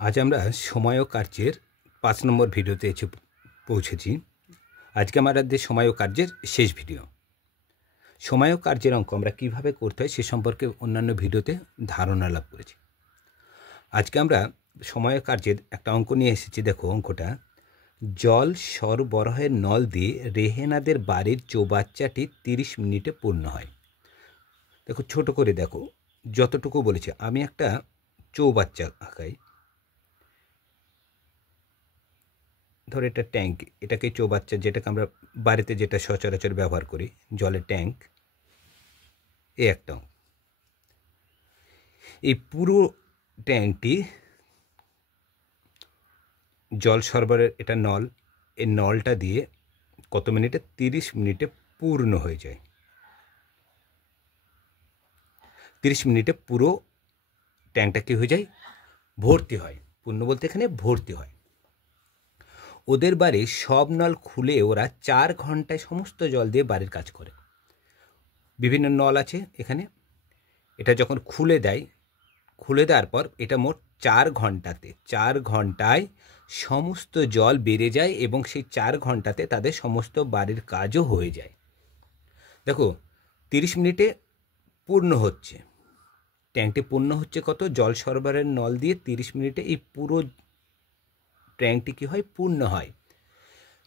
आज আমরা সময় ও কার্যের 5 নম্বর ভিডিওতে এসে পৌঁছেছি। আজকে আমাদের সময় ও কার্যের শেষ ভিডিও। সময় ও কার্যের অঙ্ক আমরা কিভাবে করতে হয় সে সম্পর্কে অন্যান্য ভিডিওতে ধারণা লাভ করেছি। আজকে আমরা সময় ও কার্যের একটা অঙ্ক নিয়ে এসেছি। দেখো অঙ্কটা, জল সরবরাহের নল দিয়ে রেহেনাদের বাড়ির চৌবাচ্চাটি 30 মিনিটে পূর্ণ হয়। দেখো ছোট করে দেখো, যতটুকু বলেছে আমি একটা চৌবাচ্চা আঁকাই। ধর এটা ট্যাঙ্ক, এটাকে চৌবাচ্চা, যেটাকে আমরা বাড়িতে যেটা সচরাচর ব্যবহার করি, জলের ট্যাঙ্ক, এই একটা। এই পুরো ট্যাঙ্কটি জল সরবরাহের এটা নল, এই নলটা দিয়ে কত মিনিটে? 30 মিনিটে পূর্ণ হয়ে যায়। 30 মিনিটে পুরো ট্যাঙ্কটা কী হয়ে যায়? ভর্তি হয়। পূর্ণ বলতে এখানে ভর্তি হয়। ওদের বাড়ির সব নল খুলে ওরা 4 ঘন্টায় সমস্ত জল দিয়ে বাড়ির কাজ করে। বিভিন্ন নল আছে এখানে, এটা যখন খুলে দেওয়ার পর এটা মোট 4 ঘন্টায় সমস্ত জল বেড়ে যায় এবং সেই 4 ঘন্টাতে তাদের সমস্ত বাড়ির কাজও হয়ে যায়। দেখো 30 মিনিটে পূর্ণ হচ্ছে, ট্যাঙ্কটি পূর্ণ হচ্ছে কত? জল সরবরাহের নল দিয়ে 30 মিনিটে এই পুরো ট্যাঙ্কটি কী হয়? পূর্ণ হয়।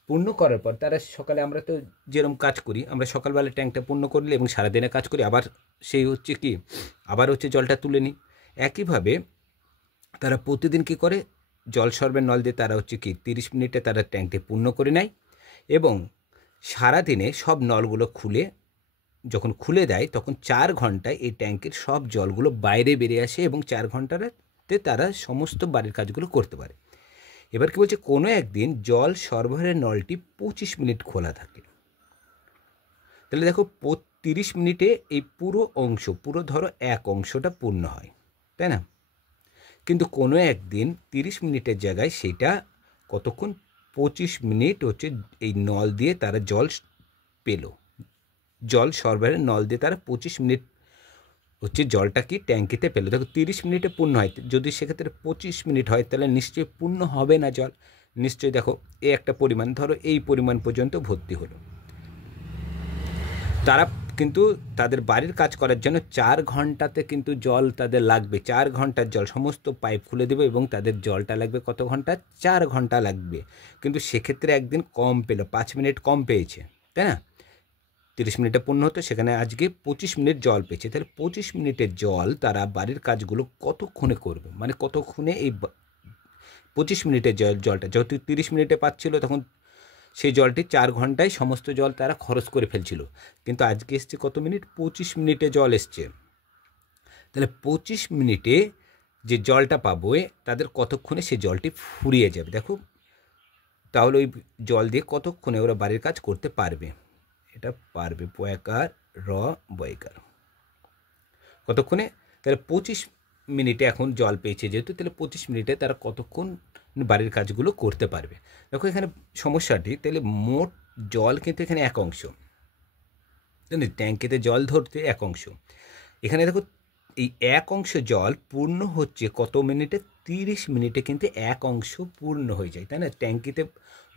পূর্ণ করার পর তারা সকালে, আমরা তো যেরকম কাজ করি, আমরা সকালবেলা ট্যাঙ্কটা পূর্ণ করলে এবং সারাদিনে কাজ করি, আবার সেই হচ্ছে কি, আবার হচ্ছে জলটা তুলে নিই। একইভাবে তারা প্রতিদিন কী করে? জল সরবরাহের নল দিয়ে তারা হচ্ছে কি 30 মিনিটে তারা ট্যাঙ্কটি পূর্ণ করে নেয় এবং সারাদিনে সব নলগুলো যখন খুলে দেয় তখন 4 ঘন্টায় এই ট্যাঙ্কের সব জলগুলো বাইরে বেরিয়ে আসে এবং 4 ঘন্টাতে তারা সমস্ত বাড়ির কাজগুলো করতে পারে। এবার কি বলছে, কোনো একদিন জল সরবরাহের নলটি 25 মিনিট খোলা থাকে। তাহলে দেখো 30 মিনিটে এই পুরো ধরো এক অংশটা পূর্ণ হয়, তাই না? কিন্তু কোনো একদিন 30 মিনিটের জায়গায় সেটা কতক্ষণ? 25 মিনিট হচ্ছে এই নল দিয়ে তারা জল পেল। জল সরবরাহের নল দিয়ে তারা 25 মিনিট হচ্ছে জলটা কি ট্যাঙ্কিতে পেলো। দেখো 30 মিনিটে পূর্ণ হয়, যদি সেক্ষেত্রে 25 মিনিট হয় তাহলে নিশ্চয়ই পূর্ণ হবে না জল। নিশ্চয়ই দেখো এই একটা পরিমাণ, ধরো এই পরিমাণ পর্যন্ত ভর্তি হলো। তারা কিন্তু তাদের বাড়ির কাজ করার জন্য 4 ঘন্টাতে কিন্তু জল তাদের লাগবে। 4 ঘন্টার জল, সমস্ত পাইপ খুলে দেবে এবং তাদের জলটা লাগবে কত ঘন্টা? 4 ঘন্টা লাগবে। কিন্তু সেক্ষেত্রে একদিন কম পেলো, 5 মিনিট কম পেয়েছে, তাই না? 30 মিনিটে পূর্ণ হতো, সেখানে আজকে 25 মিনিট জল পেয়েছে। তাহলে 25 মিনিটের জল তারা বাড়ির কাজগুলো কতক্ষণে করবে? মানে কতক্ষণে এই 25 মিনিটের জলটা যেহেতু 30 মিনিটে পাচ্ছিল, তখন সেই জলটি 4 ঘন্টায় সমস্ত জল তারা খরচ করে ফেলছিল। কিন্তু আজকে এসছে কত মিনিট? 25 মিনিটে জল এসছে। তাহলে 25 মিনিটে যে জলটা পাবো তাদের কতক্ষণে সেই জলটি ফুরিয়ে যাবে। দেখো তাহলে ওই জল দিয়ে কতক্ষণে ওরা বাড়ির কাজ করতে পারবে? এটা পারবে, পয়াকার র বয়কার, কতক্ষণে? তাহলে 25 মিনিটে এখন জল পেয়েছে যেহেতু, তাহলে 25 মিনিটে তারা কতক্ষণ বাড়ির কাজগুলো করতে পারবে। দেখো এখানে সমস্যাটি, তাহলে মোট জল কিন্তু এখানে এক অংশ, ট্যাঙ্কিতে জল ধরতে এক অংশ। এখানে দেখো এই এক অংশ জল পূর্ণ হচ্ছে কত মিনিটে? 30 মিনিটে কিন্তু এক অংশ পূর্ণ হয়ে যায়, তাই না? ট্যাঙ্কিতে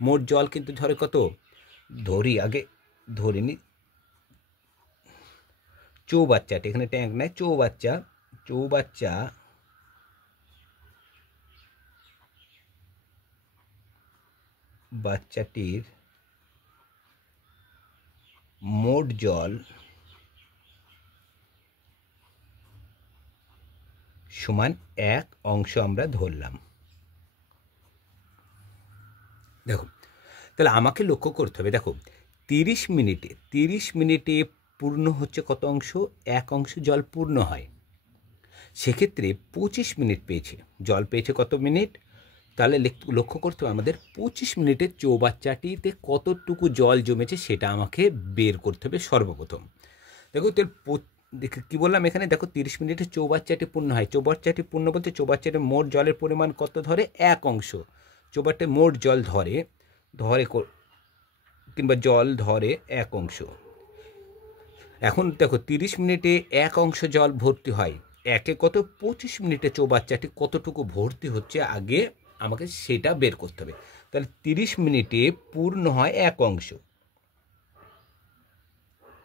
মোট জল কিন্তু ধরে কত? ধরিনি চৌবাচ্চাটি, এখানে ট্যাঙ্ক নাই, বাচ্চাটির মোট জল সমান এক অংশ আমরা ধরলাম। দেখো তাহলে আমাকে লক্ষ্য করতে হবে, দেখো 30 মিনিটে পূর্ণ হচ্ছে কত অংশ? এক অংশ জল পূর্ণ হয়। সেক্ষেত্রে 25 মিনিট পেয়েছে, জল পেয়েছে কত মিনিট? তাহলে লক্ষ্য করতে হবে আমাদের 25 মিনিটে চৌবাচ্চাটিতে কতটুকু জল জমেছে সেটা আমাকে বের করতে হবে সর্বপ্রথম। দেখো কী বললাম এখানে, দেখো 30 মিনিটে চৌবাচ্চাটি পূর্ণ হয়। চৌবাচ্চাটি পূর্ণ বলতে চৌবাচ্চাটির মোট জলের পরিমাণ কত ধরে? এক অংশ। চৌবাচ্চাটি মোট জল ধরে কিংবা জল ধরে এক অংশ। এখন দেখো 30 মিনিটে এক অংশ জল ভর্তি হয়, একে কত 25 মিনিটে চৌবাচ্চাটি কতটুকু ভর্তি হচ্ছে আগে আমাকে সেটা বের করতে হবে। তাহলে 30 মিনিটে পূর্ণ হয় 1 অংশ,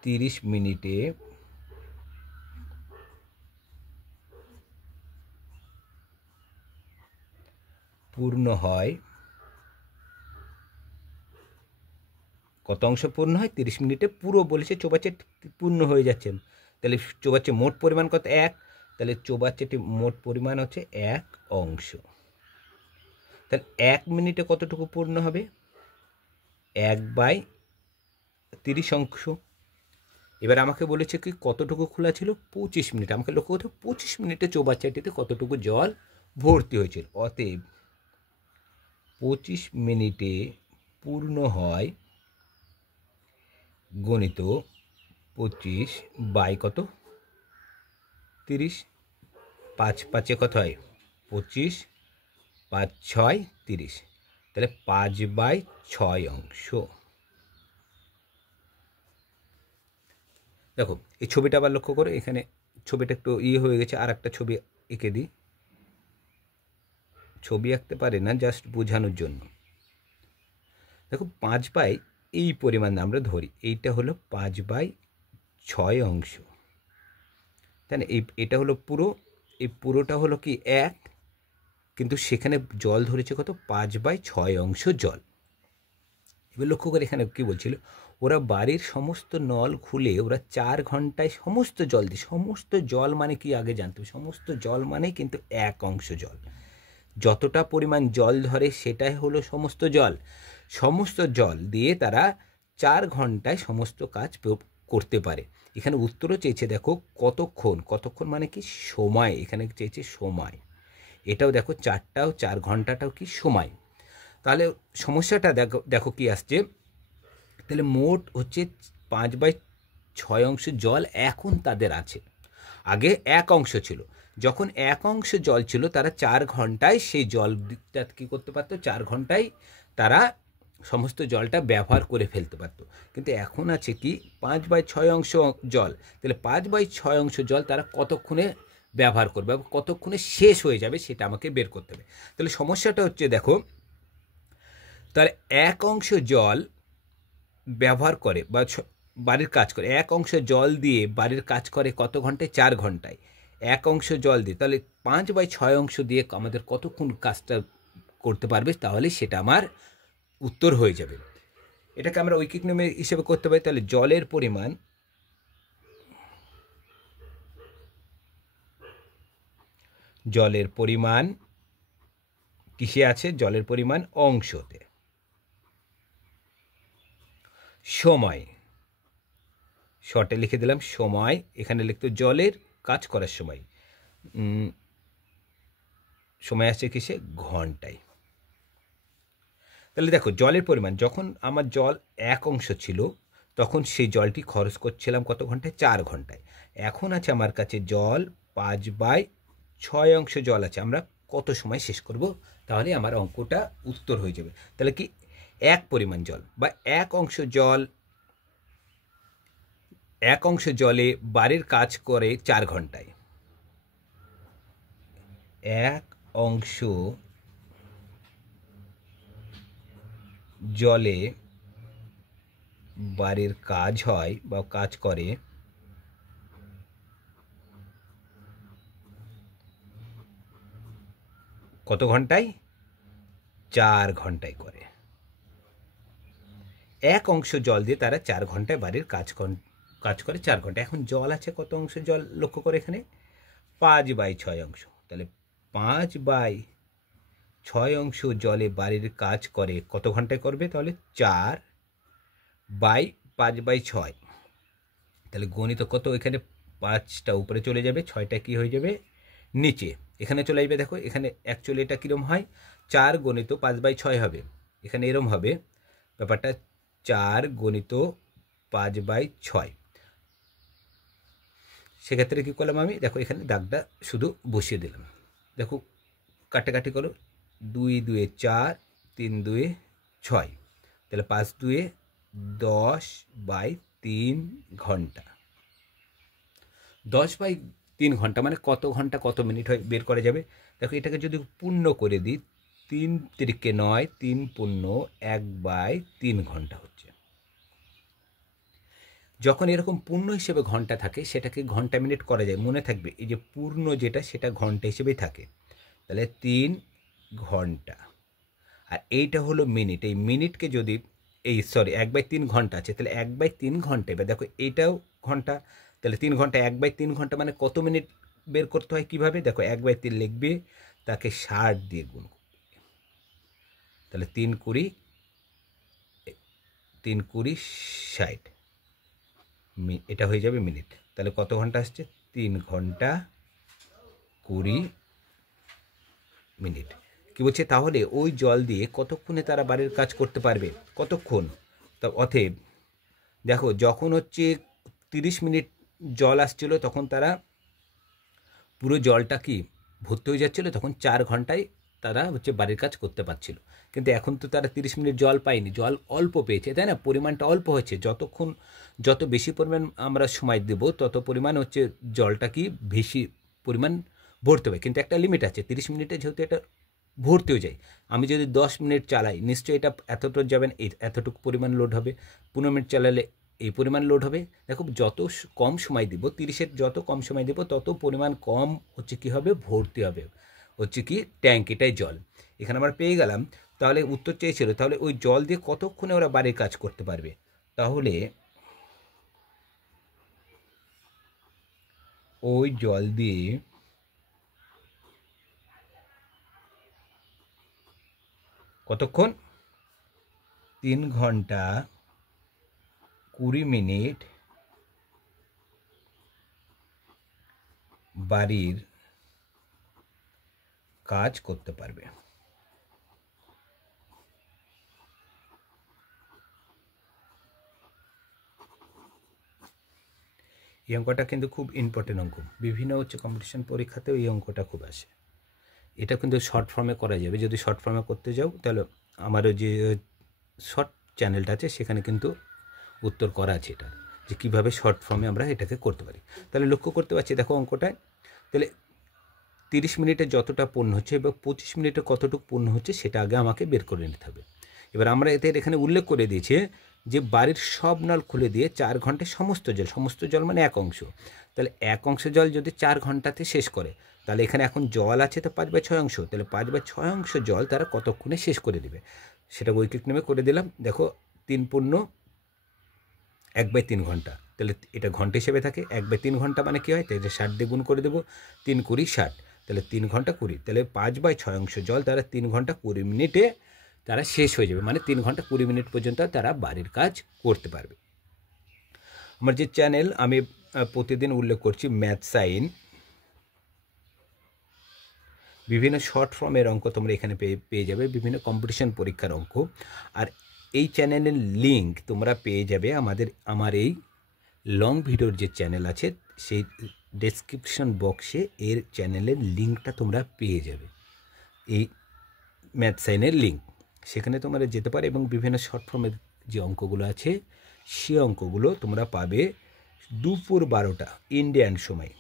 30 মিনিটে পূর্ণ হয় কত অংশ পূর্ণ হয়? 30 মিনিটে পুরো বলেছে, চৌবাচ্চা পূর্ণ হয়ে যাচ্ছেন। তাহলে চৌবাচ্চা মোট পরিমাণ কত? 1। তাহলে চৌবাচ্চাটি মোট পরিমাণ হচ্ছে 1 অংশ। তাহলে 1 মিনিটে কতটুকু পূর্ণ হবে? 1/30 অংশ। এবার আমাকে বলেছে কি কতটুকু খোলা ছিল? 25 মিনিট। আমাকে লক্ষ্য করতে 25 মিনিটে চৌবাচ্চাটিতে কতটুকু জল ভর্তি হয়েছিল। অতএব 25 মিনিটে পূর্ণ হয় গণিত 25 বাই কত? 30। 5 5 কত হয়? 25, 5 6 30। তাহলে 5/6 অংশ। দেখো এই ছবিটা আবার লক্ষ্য করো, এখানে ছবিটা একটু হয়ে গেছে, আর একটা ছবি এঁকে দিই। ছবি আঁকতে পারে না, জাস্ট বোঝানোর জন্য। দেখো 5 এই পরিমাণ আমরা ধরি, এইটা হলো 5/6 অংশ, তাই না? এটা হলো পুরো, এই পুরোটা হলো কি 1, কিন্তু সেখানে জল ধরেছে কত? 5/6 অংশ জল। এবার লক্ষ্য করে এখানে কি বলছিল, ওরা বাড়ির সমস্ত নল খুলে ওরা 4 ঘন্টায় সমস্ত জল দিয়ে, সমস্ত জল মানে কি আগে জানতে হবে, সমস্ত জল মানে কিন্তু 1 অংশ জল। যতটা পরিমাণ জল ধরে সেটাই হলো সমস্ত জল। সমস্ত জল দিয়ে তারা 4 ঘন্টায় সমস্ত কাজ করতে পারে। এখানে উত্তরও চেয়েছে, দেখো কতক্ষণ, কতক্ষণ মানে কি সময়, এখানে চেয়েছে সময়। এটাও দেখো 4টাও 4 ঘন্টাটাও কি সময়। তাহলে সমস্যাটা দেখো দেখো কি আসছে, তাহলে মোট হচ্ছে 5/6 অংশ জল এখন তাদের আছে। আগে 1 অংশ ছিল, যখন 1 অংশ জল ছিল তারা 4 ঘন্টায় সেই জলটা কী করতে পারতো, 4 ঘন্টায় তারা সমস্ত জলটা ব্যবহার করে ফেলতে পারতো। কিন্তু এখন আছে কি 5/6 অংশ জল, তাহলে 5/6 অংশ জল তারা কতক্ষণে ব্যবহার করবে, কতক্ষণে শেষ হয়ে যাবে সেটা আমাকে বের করতে হবে। তাহলে সমস্যাটা হচ্ছে দেখো, তার 1 অংশ জল ব্যবহার করে বা বাড়ির কাজ করে, 1 অংশ জল দিয়ে বাড়ির কাজ করে কত ঘন্টায়? 4 ঘন্টায়। 1 অংশ জল দিয়ে, তাহলে 5/6 অংশ দিয়ে আমাদের কতক্ষণ কাজটা করতে পারবে, তাহলে সেটা আমার উত্তর হয়ে যাবে। এটাকে আমরা ঐকিক নিয়ম হিসেবে করতে পারি। তাহলে জলের পরিমাণ, জলের পরিমাণ কিসে আছে? জলের পরিমাণ অংশতে। সময়, শর্টে লিখে দিলাম সময়, এখানে লিখতো জলের কাজ করার সময়, সময় আসছে কিসে? ঘন্টায়। তাহলে দেখো জলের পরিমাণ, যখন আমার জল 1 অংশ ছিল তখন সেই জলটি খরচ করছিলাম কত ঘন্টায়? 4 ঘন্টায়। এখন আছে আমার কাছে জল 5/6 অংশ জল আছে, আমরা কত সময় শেষ করব, তাহলে আমার অঙ্কটা উত্তর হয়ে যাবে। তাহলে কি 1 পরিমাণ জল বা 1 অংশ জল, 1 অংশ জলে বাড়ির কাজ করে 4 ঘন্টায়। 1 অংশ জলে বাড়ির কাজ হয় বা কাজ করে কত ঘন্টায়? 4 ঘন্টায় করে। 1 অংশ জল দিয়ে তারা 4 ঘন্টায় বাড়ির কাজ করে 4 ঘন্টা। এখন জল আছে কত অংশ জল? লক্ষ্য করে এখানে 5/6 অংশ। তাহলে 5/6 অংশ জলে বাড়ির কাজ করে কত ঘন্টায় করবে? তাহলে 4/5/6। তাহলে গণিত কত? এখানে 5টা উপরে চলে যাবে, 6টা কি হয়ে যাবে? নিচে। এখানে চলে আসবে। দেখো এখানে অ্যাকচুয়ালি এটা কীরকম হয়, 4 গণিত 5/6 হবে, এখানে এরম হবে ব্যাপারটা, 4 গণিত 5/6। সেক্ষেত্রে কী করলাম আমি, দেখো এখানে দাগটা শুধু বসিয়ে দিলাম। দেখো কাটাকাটি করো, 2 2 4, 3 2 6, তাহলে 5 2 10/3 ঘন্টা। 3 ঘন্টা মানে কত ঘন্টা কত মিনিট হয় বের করা যাবে। দেখো এটাকে যদি পূর্ণ করে দিই, 3 তিরিকে 9, 3 পূর্ণ 1/3 ঘন্টা হচ্ছে। যখন এরকম পূর্ণ হিসেবে ঘন্টা থাকে সেটাকে ঘন্টা মিনিট করা যায়। মনে থাকবে এই যে পূর্ণ যেটা সেটা ঘন্টা হিসেবেই থাকে, তাহলে 3 ঘন্টা। আর এইটা হলো মিনিট। এই মিনিটকে যদি এই 1/3 ঘন্টা আছে, তাহলে 1/3 ঘন্টা। এবার দেখো এইটাও ঘন্টা, তাহলে 3 ঘন্টা 1/3 ঘন্টা মানে কত মিনিট বের করতে হয় কীভাবে? দেখো 1/3 লিখবে, তাকে 60 দিয়ে গুণ করবে, তাহলে 3 20 60, এটা হয়ে যাবে মিনিট। তাহলে কত ঘন্টা আসছে? 3 ঘন্টা 20 মিনিট। কি বলছে? তাহলে ওই জল দিয়ে কতক্ষণে তারা বাড়ির কাজ করতে পারবে? কতক্ষণ? তা অতএব দেখো যখন হচ্ছে 30 মিনিট জল আসছিল তখন তারা পুরো জলটা কি ভর্তি হয়ে যাচ্ছিলো, তখন 4 ঘন্টায় তারা হচ্ছে বাড়ির কাজ করতে পারছিল। কিন্তু এখন তো তারা 30 মিনিট জল পায়নি, জল অল্প পেয়েছে, তাই না? পরিমাণটা অল্প হয়েছে। যত বেশি পরিমাণ আমরা সময় দেব তত পরিমাণ হচ্ছে জলটা কি বেশি পরিমাণ ভরতে হবে। কিন্তু একটা লিমিট আছে, 30 মিনিটে যেহেতু এটা ভর্তি হয়ে যায়, আমি যদি 10 মিনিট চালাই নিশ্চয়ই এটা এতটুকু যাবেন, এতটুকু পরিমাণ লোড হবে। 15 মিনিট চালালে এই পরিমাণ লোড হবে। দেখো যত কম সময় দিব, 30-এর যত কম সময় দেব তত পরিমাণ কম হচ্ছে কি হবে, ভর্তি হবে হচ্ছে কি ট্যাঙ্ক, এটাই জল। এখানে আমরা পেয়ে গেলাম। তাহলে উত্তর চেয়েছিল, তাহলে ওই জল দিয়ে কতক্ষণে ওরা বাড়ির কাজ করতে পারবে? তাহলে ওই জল দিয়ে কতক্ষণ? 3 ঘন্টা 20 মিনিট বাড়ির কাজ করতে পারবে। এই অঙ্কটা কিন্তু খুব ইম্পর্টেন্ট অঙ্ক, বিভিন্ন হচ্ছে কম্পিটিশন পরীক্ষাতেও এই অঙ্কটা খুব আসে। এটা কিন্তু শর্ট ফর্মে করা যাবে। যদি শর্ট ফর্মে করতে যাও তাহলে আমারও যে শর্ট চ্যানেলটা আছে সেখানে কিন্তু উত্তর করা আছে এটা, যে কীভাবে শর্ট ফর্মে আমরা এটাকে করতে পারি। তাহলে লক্ষ্য করতে পারছি দেখো অঙ্কটায়, তাহলে 30 মিনিটে যতটা পূর্ণ হচ্ছে এবং 25 মিনিটে কতটুকু পূর্ণ হচ্ছে সেটা আগে আমাকে বের করে নিতে হবে। এবার আমরা এখানে উল্লেখ করে দিয়েছি যে বাড়ির সব নল খুলে দিয়ে 4 ঘন্টায় সমস্ত জল মানে 1 অংশ, তাহলে 1 অংশ জল যদি 4 ঘন্টাতে শেষ করে, তাহলে এখানে এখন জল আছে তো 5/6 অংশ, তাহলে 5/6 অংশ জল তারা কতক্ষণে শেষ করে দেবে সেটা বৈকিক নেমে করে দিলাম। দেখো 3 পূর্ণ 1/3 ঘন্টা, তাহলে এটা ঘন্টা হিসেবে থাকে। 1/3 ঘন্টা মানে কী হয়? তাহলে 60 দিয়ে গুণ করে দেবো, 3 20 60, তাহলে 3 ঘন্টা 20, তাহলে 5/6 অংশ জল তারা 3 ঘন্টা 20 মিনিটে তারা শেষ হয়ে যাবে, মানে 3 ঘন্টা 20 মিনিট পর্যন্ত তারা বাড়ির কাজ করতে পারবে। আমার যে চ্যানেল আমি প্রতিদিন উল্লেখ করছি ম্যাথ সাইন, বিভিন্ন শর্ট ফর্মের অঙ্ক তোমরা এখানে পেয়ে যাবে, বিভিন্ন কম্পিটিশন পরীক্ষার অঙ্ক। আর এই চ্যানেলের লিঙ্ক তোমরা পেয়ে যাবে আমার এই লং ভিডিওর যে চ্যানেল আছে সেই ডেসক্রিপশন বক্সে এর চ্যানেলের লিঙ্কটা তোমরা পেয়ে যাবে, এই ম্যাথ সাইনের লিঙ্ক। সেখানে তোমরা যেতে পারো এবং বিভিন্ন শর্ট ফর্মের যে অঙ্কগুলো আছে সে অঙ্কগুলো তোমরা পাবে দুপুর 12টা ইন্ডিয়ান সময়,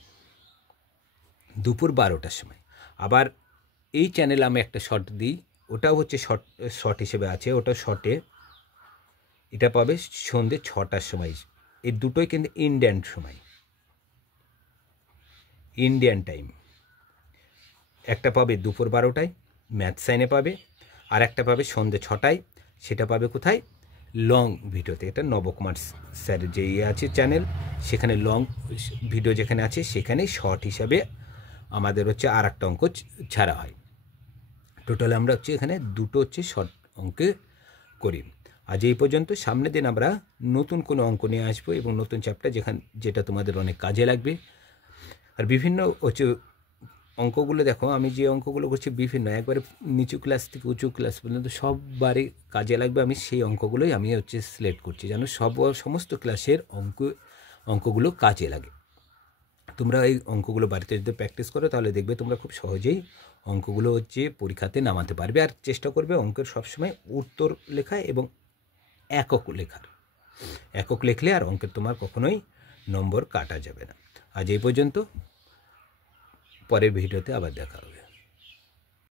দুপুর 12টার সময়। আবার এই চ্যানেলে আমি একটা শর্ট দিই, ওটাও হচ্ছে শর্ট হিসেবে আছে, ওটা শর্টে এটা পাবে সন্ধ্যে 6টার সময়। এই দুটোই কিন্তু ইন্ডিয়ান সময়, ইন্ডিয়ান টাইম। একটা পাবে দুপুর 12টায় ম্যাথ সাইনে পাবে, আর একটা পাবে সন্ধ্যে 6টায়, সেটা পাবে কোথায়? লং ভিডিওতে। এটা নবকুমার স্যারের যে আছে চ্যানেল, সেখানে লং ভিডিও যেখানে আছে সেখানে শর্ট হিসাবে আমাদের হচ্ছে আর একটা অঙ্ক ছাড়া হয়। টোটাল আমরা হচ্ছে এখানে দুটো হচ্ছে শর্ট অঙ্কে করি। আজ এই পর্যন্ত। সামনের দিন আমরা নতুন কোনো অঙ্ক নিয়ে আসবো এবং নতুন চ্যাপ্টার যেটা তোমাদের অনেক কাজে লাগবে। আর বিভিন্ন হচ্ছে অঙ্কগুলো দেখো, আমি যে অঙ্কগুলো করছি বিভিন্ন একবারে নিচু ক্লাস থেকে উঁচু ক্লাস পর্যন্ত সববারই কাজে লাগবে। আমি সেই অঙ্কগুলোই আমি হচ্ছে সিলেক্ট করছি যেন সমস্ত ক্লাসের অঙ্কগুলো কাজে লাগে। তোমরা এই অঙ্কগুলো বাড়িতে যদি প্র্যাকটিস করো তাহলে দেখবে তোমরা খুব সহজেই অঙ্কগুলো হচ্ছে পরীক্ষাতে নামাতে পারবে। আর চেষ্টা করবে অঙ্কের সবসময় উত্তর লেখা এবং একক লেখার। একক লেখলে আর অঙ্কের তোমার কখনোই নম্বর কাটা যাবে না। আজ এই পর্যন্ত। পরের ভিডিওতে আবার দেখা হবে।